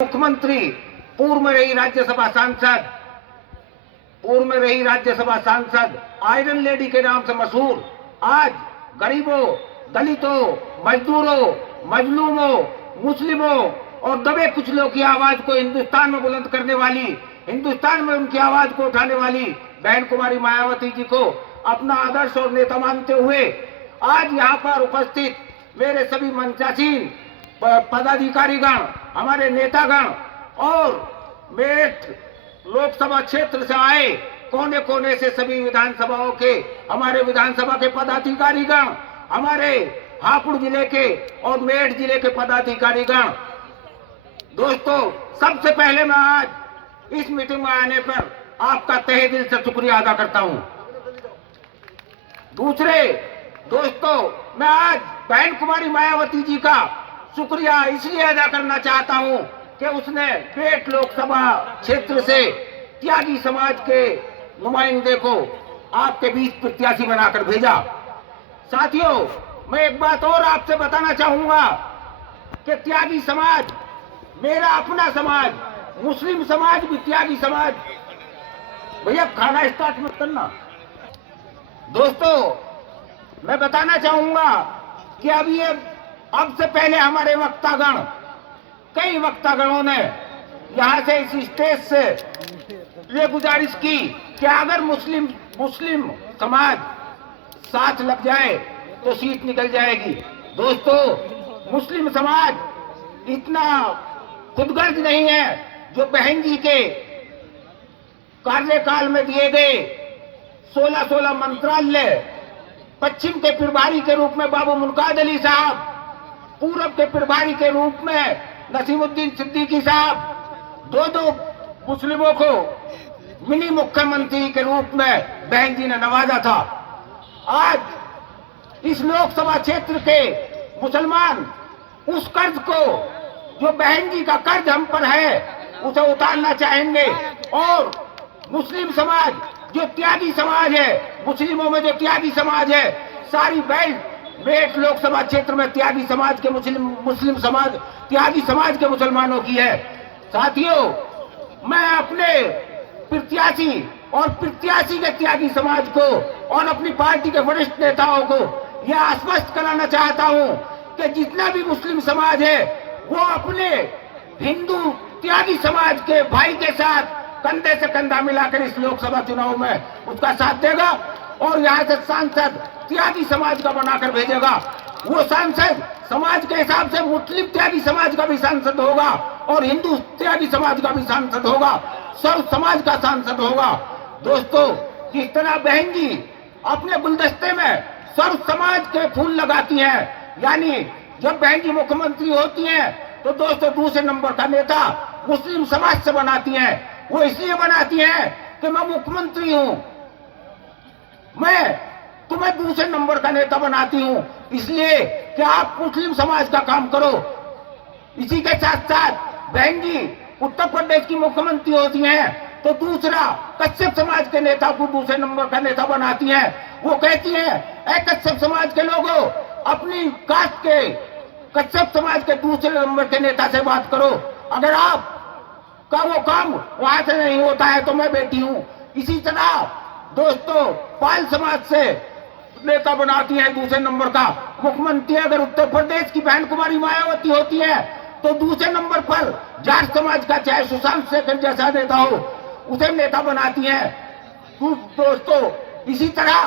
मुख्यमंत्री, पूर्व में रही राज्यसभा सांसद, आयरन लेडी के नाम से मशहूर, आज गरीबों, दलितों, मजदूरों, मजलूमों, मुस्लिमों और दबे कुचलों की आवाज को हिंदुस्तान में बुलंद करने वाली, हिंदुस्तान में उनकी आवाज को उठाने वाली बहन कुमारी मायावती जी को अपना आदर्श और नेता मानते हुए आज यहाँ पर उपस्थित मेरे सभी मंचासीन पदाधिकारीगण, हमारे नेतागण और मेरठ लोकसभा क्षेत्र से आए कोने कोने से सभी विधानसभाओं के हमारे विधानसभा के पदाधिकारीगण, हमारे हापुड़ जिले के और मेरठ जिले के पदाधिकारीगण, दोस्तों सबसे पहले मैं आज इस मीटिंग में आने पर आपका तहे दिल से शुक्रिया अदा करता हूं। दूसरे दोस्तों, मैं आज बहन कुमारी मायावती जी का शुक्रिया इसलिए अदा करना चाहता हूं कि उसने मेरठ लोकसभा क्षेत्र से त्यागी समाज के नुमाइंदे को आपके बीच प्रत्याशी बनाकर भेजा। साथियों, मैं एक बात और आपसे बताना चाहूंगा कि त्यागी समाज मेरा अपना समाज, मुस्लिम समाज भी त्यागी समाज। भैया खाना स्टार्ट मत करना। दोस्तों, मैं बताना चाहूंगा कि अब से पहले हमारे वक्तागण, कई वक्तागणों ने यहां से इस स्टेज से ये गुजारिश की कि अगर मुस्लिम समाज साथ लग जाए तो सीट निकल जाएगी। दोस्तों, मुस्लिम समाज इतना खुदगर्ज नहीं है जो बहन जी के कार्यकाल में दिए गए 16 मंत्रालय, पश्चिम के प्रभारी के रूप में बाबू मुनकाद अली साहब, पूरब के प्रभारी के रूप में नसीमुद्दीन सिद्दीकी साहब, दो मुस्लिमों को मिनी मुख्यमंत्री के रूप में बहन जी ने नवाजा था। आज इस लोकसभा क्षेत्र के मुसलमान उस कर्ज को, जो बहन जी का कर्ज हम पर है, उसे उतारना चाहेंगे और मुस्लिम समाज जो त्यागी समाज है, मुस्लिमों में जो त्यागी समाज है, सारी बेल्ट मेरठ लोकसभा क्षेत्र में त्यागी समाज के मुस्लिम समाज, त्यागी समाज के मुसलमानों की है। साथियों, मैं अपने प्रत्याशी और प्रत्याशी के त्यागी समाज को और अपनी पार्टी के वरिष्ठ नेताओं को यह आश्वस्त कराना चाहता हूं कि जितना भी मुस्लिम समाज है वो अपने हिंदू त्यागी समाज के भाई के साथ कंधे से कंधा मिलाकर इस लोकसभा चुनाव में उसका साथ देगा और यहाँ से सांसद त्यागी समाज का बनाकर भेजेगा। वो सांसद समाज के हिसाब से मुस्लिम त्यागी समाज का भी सांसद होगा और हिंदू त्यागी समाज का भी सांसद होगा, सर्व समाज का सांसद होगा। दोस्तों, किस तरह बहन जी अपने गुलदस्ते में सर्व समाज के फूल लगाती हैं, यानी जब बहन जी मुख्यमंत्री होती हैं तो दोस्तों दूसरे नंबर का नेता मुस्लिम समाज से बनाती हैं। वो इसलिए बनाती हैं कि मैं मुख्यमंत्री हूं, मैं तुम्हें दूसरे नंबर का नेता बनाती हूं इसलिए कि आप मुस्लिम समाज का काम करो। इसी के साथ साथ बहन जी उत्तर प्रदेश की मुख्यमंत्री होती हैं तो दूसरा कश्यप समाज के नेता को दूसरे नंबर का नेता बनाती हैं। वो कहती हैं, ऐ कश्यप समाज के लोगों, अपनी कास्ट के कश्यप समाज के दूसरे नंबर के नेता से बात करो, अगर आप का वो काम वहां से नहीं होता है तो मैं बेटी हूं। इसी तरह दोस्तों, पाल समाज से नेता बनाती है दूसरे नंबर का। मुख्यमंत्री अगर उत्तर प्रदेश की बहन कुमारी मायावती होती है तो दूसरे नंबर पर जाट समाज का, चाहे सुशांत शेखर जैसा नेता हो, उसे नेता बनाती है। दोस्तों, इसी तरह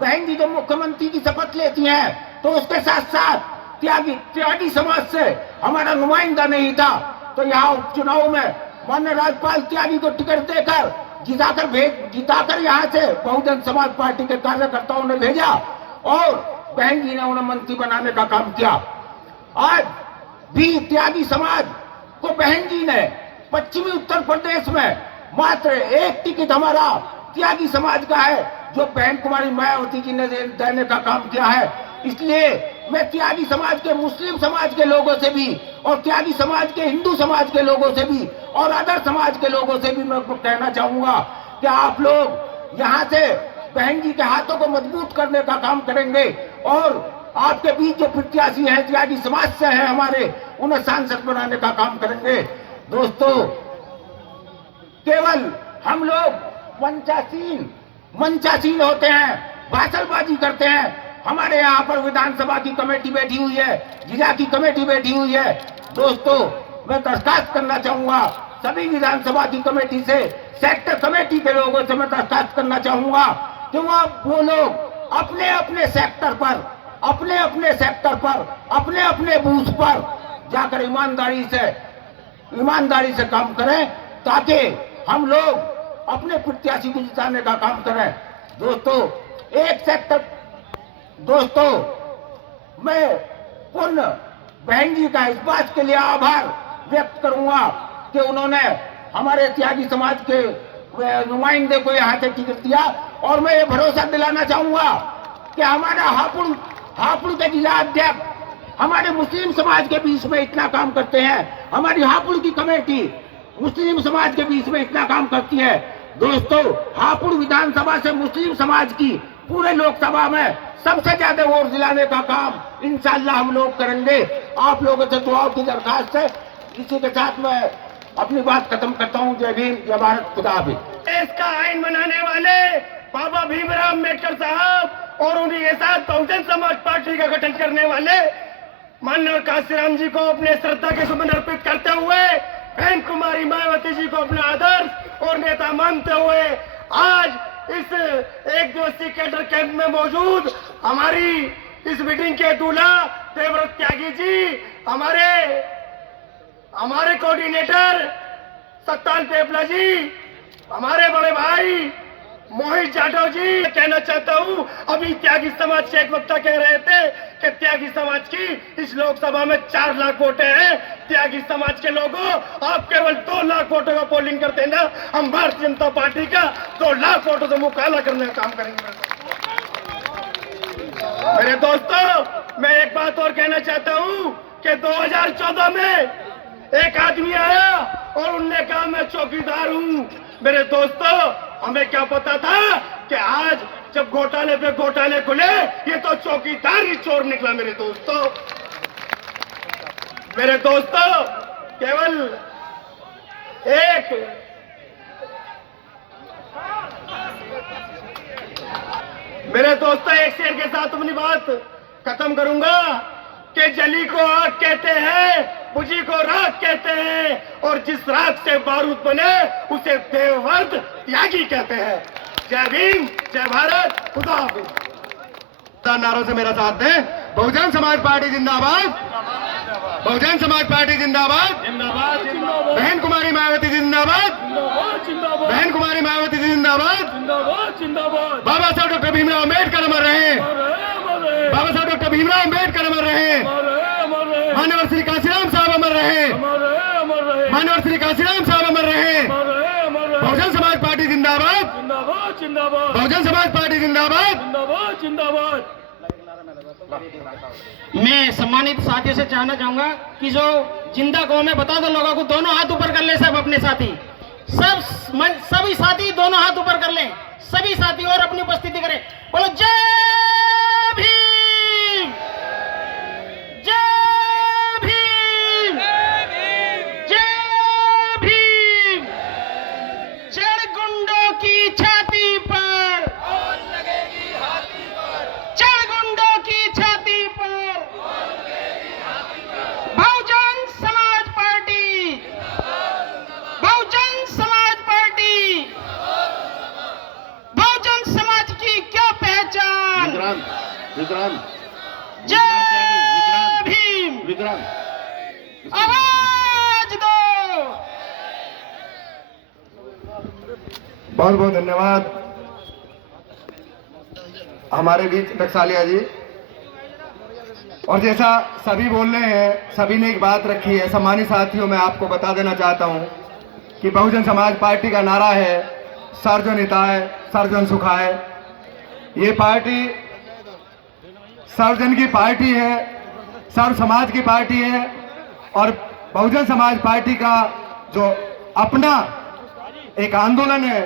बहन जी जब मुख्यमंत्री की शपथ लेती हैं तो उसके साथ साथ त्यागी समाज से हमारा नुमाइंदा नहीं था तो यहाँ उपचुनाव में माननीय राज्यपाल त्यागी को टिकट देकर जिताकर यहाँ से बहुजन समाज पार्टी के कार्यकर्ताओं ने भेजा और बहन जी ने उन्हें मंत्री बनाने का काम किया। आज भी त्यागी समाज को बहन जी ने पश्चिमी उत्तर प्रदेश में मात्र एक टिकट हमारा त्यागी समाज का है जो बहन कुमारी मायावती जी ने देने का काम किया है। इसलिए मैं त्यागी समाज के, मुस्लिम समाज के लोगों से भी और त्यागी समाज के हिंदू समाज के लोगों से भी और अदर समाज के लोगों से भी मैं कहना चाहूंगा कि आप लोग यहाँ से बहन जी के हाथों को मजबूत करने का काम करेंगे और आपके बीच जो प्रत्याशी हैं त्यागी समाज से हैं हमारे, उन्हें सांसद बनाने का काम करेंगे। दोस्तों, केवल हम लोग मंचासीन होते हैं, भाषणबाजी करते हैं। हमारे यहाँ पर विधानसभा की कमेटी बैठी हुई है, जिला की कमेटी बैठी हुई है। दोस्तों, मैं दरखास्त करना चाहूंगा सभी विधानसभा की कमेटी से, सेक्टर कमेटी के लोगों से मैं दरखास्त करना चाहूंगा कि वो लोग अपने अपने सेक्टर पर, अपने अपने बूथ पर जाकर ईमानदारी से काम करें, ताकि हम लोग अपने प्रत्याशी को जिताने का काम करें। दोस्तों, मैं पुनः बहन जी का इस बात के लिए आभार व्यक्त करूंगा कि उन्होंने हमारे त्यागी समाज के नुमाइंदे को यहाँ से टिकट दिया। और मैं ये भरोसा दिलाना चाहूंगा कि हमारा हापुड़ के जिला अध्यक्ष हमारे मुस्लिम समाज के बीच में इतना काम करते हैं, हमारी हापुड़ की कमेटी मुस्लिम समाज के बीच में इतना काम करती है। दोस्तों, हापुड़ विधानसभा से मुस्लिम समाज की पूरे लोकसभा में सबसे ज्यादा वोट दिलाने का काम इंशाअल्लाह हम लोग करेंगे। आप लोगों से दुआओं की दरखास्त है। इसी के साथ मैं अपनी बात खत्म करता हूँ। जय भीम, जय भारत, खुदा हाफिज। देश का आइन बनाने वाले बाबा भीमराव अम्बेडकर साहब और उन्हीं के साथ बहुजन समाज पार्टी का गठन करने वाले माननीय काशीराम जी को अपने श्रद्धा के सुमन अर्पित करते हुए, बहन कुमारी मायावती जी को अपना आदर्श और नेता मानते हुए आज इस एक दिवसीय कैडर कैंप में मौजूद हमारी इस मीटिंग के दूल्हा देवव्रत त्यागी जी, हमारे कोऑर्डिनेटर सत्तान पेपला जी, हमारे बड़े भाई मोहित जाटव जी, कहना चाहता हूं, अभी त्यागी समाज के एक वक्ता कह रहे थे कि त्यागी समाज की इस लोकसभा में 4 लाख वोटें हैं। त्यागी समाज के लोगों, आप केवल 2 लाख वोटों का पोलिंग करते हैं ना, हम भारतीय जनता पार्टी का 2 लाख वोटों से मुकाबला करने का काम करेंगे। मेरे दोस्तों, मैं एक बात और कहना चाहता हूं कि 2014 में एक आदमी आया और उनने कहा मैं चौकीदार हूं। मेरे दोस्तों, हमें क्या पता था कि आज जब घोटाले पे घोटाले खुले, ये तो चौकीदार ही चोर निकला। मेरे दोस्तों, केवल एक शेर के साथ अपनी बात खत्म करूंगा कि जली को आग कहते हैं, बुझी को राख कहते हैं, और जिस राख से बारूद बने उसे देवव्रत त्यागी कहते हैं। जय भीम, जय भारत, खुदा हाफिज। नारों से मेरा साथ दें। बहुजन समाज पार्टी जिंदाबाद, बहुजन समाज पार्टी जिंदाबाद, बहन कुमारी मायावती जिंदाबाद, बहन कुमारी मायावती जिंदाबाद, बाबा साहब डॉक्टर भीमराव अम्बेडकर अमर रहे, बाबा साहब डॉक्टर भीमराव अम्बेडकर अमर रहे, मान्यवर श्री काशीराम साहब अमर रहे, मान्यवर श्री काशीराम साहब अमर रहे। बहुजन समाज पार्टी जिंदाबाद, बहुजन समाज पार्टी जिंदाबाद। मैं सम्मानित साथियों से चाहना चाहूंगा कि जो जिंदा कौम में बता दो लोगों को, दोनों हाथ ऊपर कर ले सब अपने साथी, सभी साथी दोनों हाथ ऊपर कर लें, सभी साथी और अपनी उपस्थिति करें। बोलो जय भीम, जय भीम, जय भीम। चढ़ गुंडों की छाती पर, चढ़ गुंडों की छाती पर, बहुजन समाज पार्टी, बहुजन समाज पार्टी, बहुजन समाज की क्या पहचान। जय भीम, आवाज दो। बहुत बहुत धन्यवाद हमारे बीच टकसालिया जी। और जैसा सभी बोल रहे हैं, सभी ने एक बात रखी है। सम्मानित साथियों, मैं आपको बता देना चाहता हूं कि बहुजन समाज पार्टी का नारा है सर्वजन हिताय सर्वजन सुखाय। ये पार्टी सर्वजन की पार्टी है, सर्व समाज की पार्टी है। और बहुजन समाज पार्टी का जो अपना एक आंदोलन है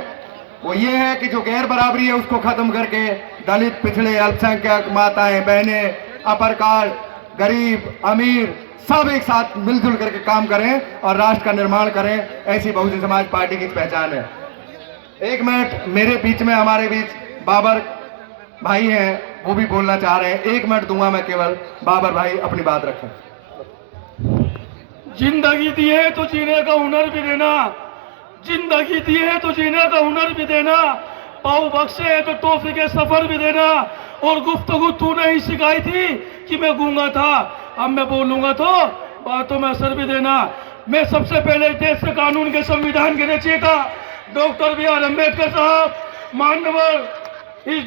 वो ये है कि जो गैर बराबरी है उसको खत्म करके दलित, पिछड़े, अल्पसंख्यक, माताएं, बहनें, अपर कास्ट, गरीब, अमीर सब एक साथ मिलजुल करके काम करें और राष्ट्र का निर्माण करें, ऐसी बहुजन समाज पार्टी की पहचान है। एक मिनट मेरे बीच में, हमारे बीच बाबर भाई हैं, वो भी बोलना चाह रहे हैं। 1 मिनट दूंगा मैं केवल, बाबर भाई अपनी बात रखें। जिंदगी दी है तो जीने का हुनर भी देना, जिंदगी दी है तो जीने का हुनर भी देना, पाँव बख्शे है तो टॉफी के सफर भी देना। और गुफ्तगू तूने ही सिखाई थी कि मैं गूंगा था, अब मैं बोलूंगा तो बातों में असर भी देना। मैं सबसे पहले देश के कानून के संविधान के रचयिता डॉक्टर B.R. अम्बेडकर साहब, माननीय इस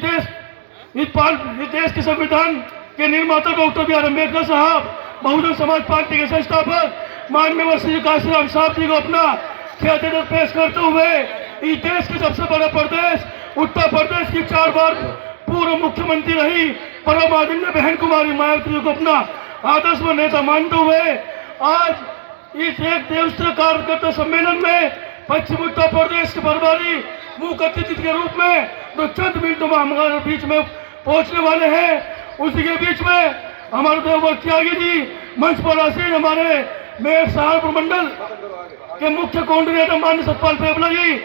देश के संविधान के निर्माता डॉक्टर B.R. अम्बेडकर साहब, बहुजन समाज पार्टी के संस्थापक माननीय श्री काशीराम साहब जी को अपना ख्याति पेश करते हुए इस देश के सबसे बड़े प्रदेश उत्तर प्रदेश की 4 बार पूर्व मुख्यमंत्री रही परम आदरणीय बहन कुमारी मायावती जी को अपना आदर्श व नेता मानते हुए आज इस एक दिवसीय कार्यकर्ता सम्मेलन में पश्चिम उत्तर प्रदेश के प्रभारी मुख्य अतिथि के रूप में जो चंद मिनटों में हमारे बीच में पहुंचने वाले हैं, उसी के बीच में हमारे देववर त्यागी जी मंच पर आसीन हमारे मेयर सहारनपुर मंडल के मुख्य कोऑर्डिनेटर माननीय सतपाल पेबला जी,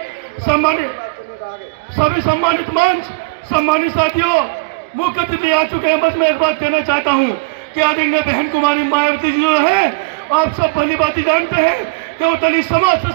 सभी सम्मानित मंच, सम्मानित साथियों, मुख्य अतिथि आ चुके हैं। बस मैं एक बात कहना चाहता हूँ कि आदरणीय बहन कुमारी मायावती जी जो है, आप सब भली बात जानते हैं कि वो दलित समाज से